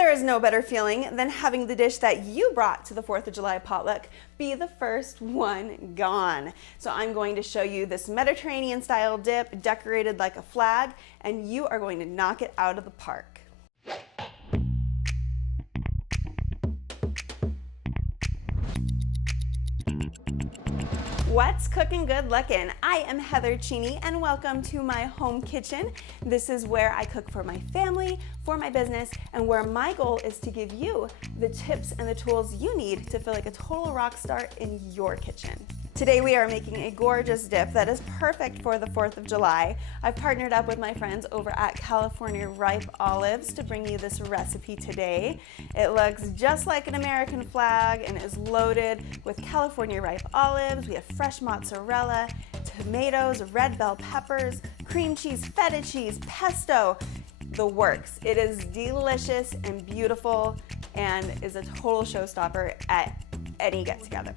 There is no better feeling than having the dish that you brought to the 4th of July potluck be the first one gone. So I'm going to show you this Mediterranean style dip decorated like a flag, and you are going to knock it out of the park. What's cooking good looking? I am Heather Cheney and welcome to my home kitchen. This is where I cook for my family, for my business, and where my goal is to give you the tips and the tools you need to feel like a total rock star in your kitchen. Today we are making a gorgeous dip that is perfect for the 4th of July. I've partnered up with my friends over at California Ripe Olives to bring you this recipe today. It looks just like an American flag and is loaded with California Ripe Olives. We have fresh mozzarella, tomatoes, red bell peppers, cream cheese, feta cheese, pesto, the works. It is delicious and beautiful and is a total showstopper at any get-together.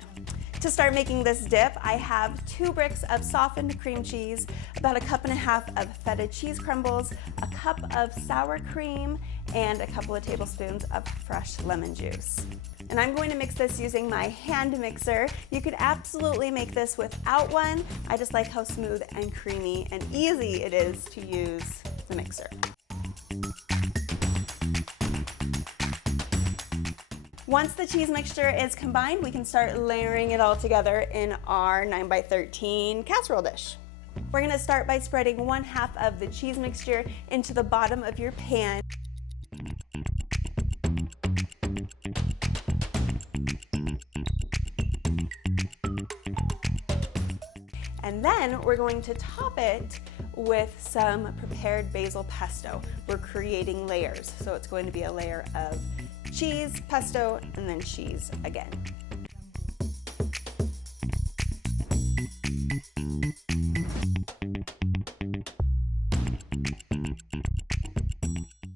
To start making this dip, I have 2 bricks of softened cream cheese, about 1.5 cups of feta cheese crumbles, a cup of sour cream, and a couple of tablespoons of fresh lemon juice. And I'm going to mix this using my hand mixer. You could absolutely make this without one. I just like how smooth and creamy and easy it is to use the mixer. Once the cheese mixture is combined, we can start layering it all together in our 9x13 casserole dish. We're going to start by spreading 1/2 of the cheese mixture into the bottom of your pan. And then we're going to top it with some prepared basil pesto. We're creating layers, so it's going to be a layer of cheese, pesto, and then cheese again.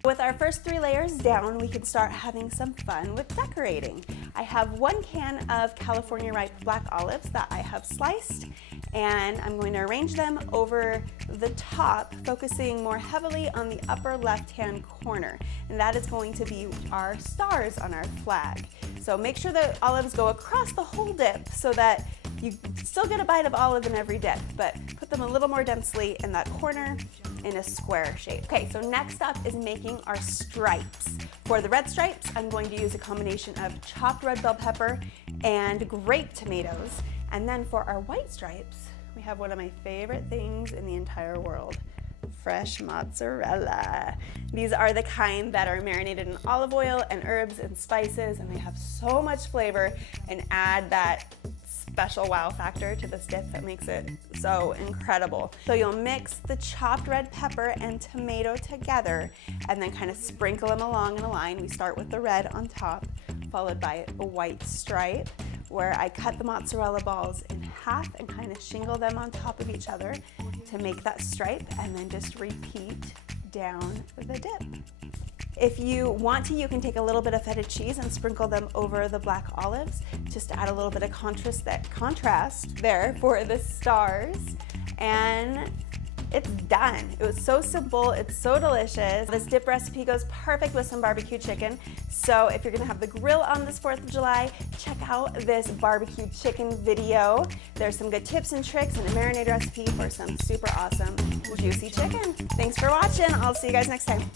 With our first 3 layers down, we can start having some fun with decorating. I have 1 can of California Ripe black olives that I have sliced, and I'm going to arrange them over the top, focusing more heavily on the upper left-hand corner. And that is going to be our stars on our flag. So make sure the olives go across the whole dip so that you still get a bite of olive in every dip, but put them a little more densely in that corner in a square shape. Okay, so next up is making our stripes. For the red stripes, I'm going to use a combination of chopped red bell pepper and grape tomatoes. And then for our white stripes, we have one of my favorite things in the entire world, fresh mozzarella. These are the kind that are marinated in olive oil and herbs and spices, and they have so much flavor and add that special wow factor to this dip that makes it so incredible. So you'll mix the chopped red pepper and tomato together and then kind of sprinkle them along in a line. We start with the red on top, followed by a white stripe, where I cut the mozzarella balls in half and kind of shingle them on top of each other to make that stripe, and then just repeat down the dip. If you want to, you can take a little bit of feta cheese and sprinkle them over the black olives just to add a little bit of contrast there for the stars. And it's done. It was so simple, it's so delicious. This dip recipe goes perfect with some barbecue chicken. So if you're gonna have the grill on this 4th of July, check out this barbecue chicken video. There's some good tips and tricks and a marinade recipe for some super awesome juicy chicken. Thanks for watching. I'll see you guys next time.